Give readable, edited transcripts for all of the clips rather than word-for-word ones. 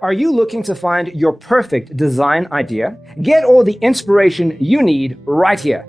Are you looking to find your perfect design idea? Get all the inspiration you need right here.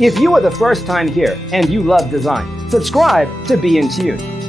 If you are the first time here and you love design, subscribe to Be in Tune.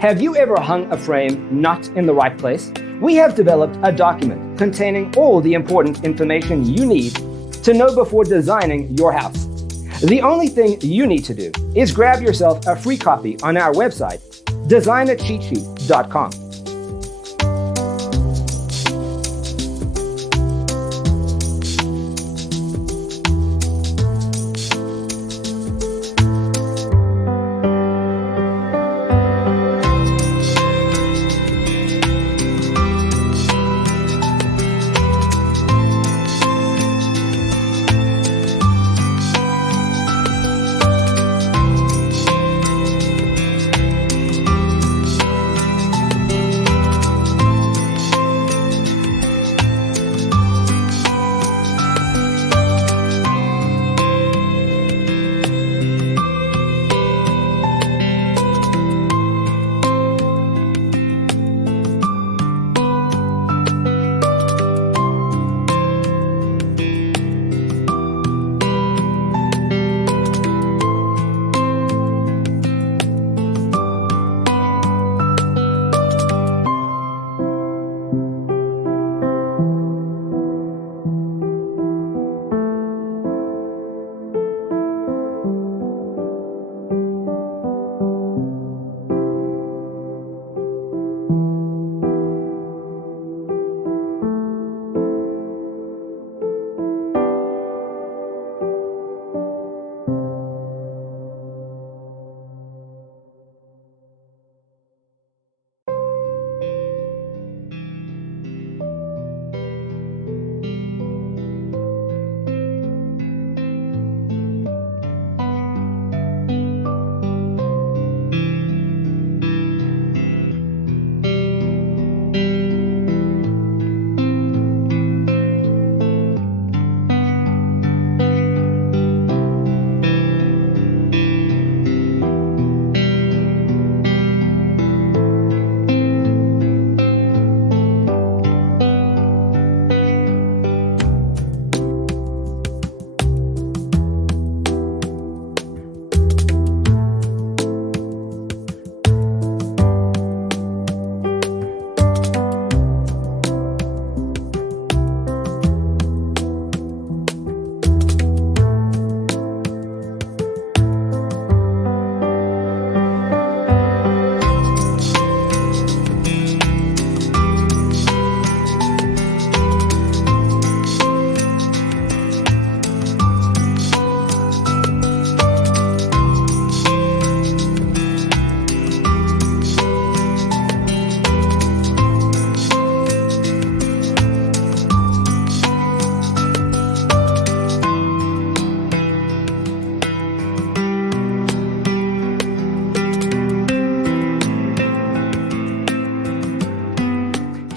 Have you ever hung a frame not in the right place? We have developed a document containing all the important information you need to know before designing your house. The only thing you need to do is grab yourself a free copy on our website, designacheatsheet.com.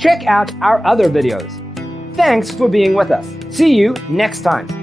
Check out our other videos. Thanks for being with us. See you next time.